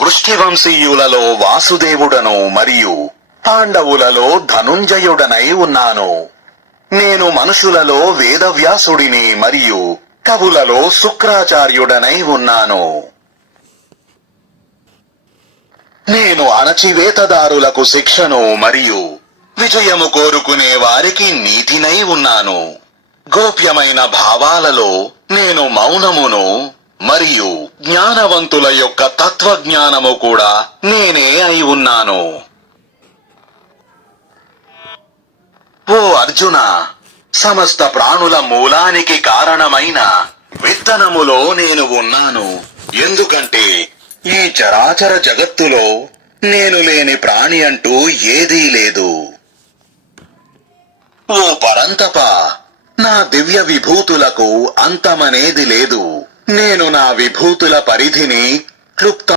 వృష్టివంశీయులలో వాసుదేవుడను మరియు పాండవులలో ధనుంజయుడనై ఉన్నాను. నేను మనుషులలో వేదవ్యాసుడిని మరియు కవులలో శుక్రాచార్యుడనై ఉన్నాను. నేను అణచివేతదారులకు శిక్షను మరియు విజయము కోరుకునే వారికి నీతినై ఉన్నాను. గోప్యమైన భావాలలో నేను మౌనమును మరియు జ్ఞానవంతుల యొక్క తత్వజ్ఞానము కూడా నేనే అయి ఉన్నాను. ఓ అర్జున, సమస్త ప్రాణుల మూలానికి కారణమైన విత్తనములో నేను ఉన్నాను. ఎందుకంటే ఈ చరాచర జగత్తులో నేను లేని ప్రాణి అంటూ ఏదీ లేదు. ఓ పరంతప, నా దివ్య విభూతులకు అంతమనేది లేదు. నేను నా విభూతుల పరిధిని క్లుప్త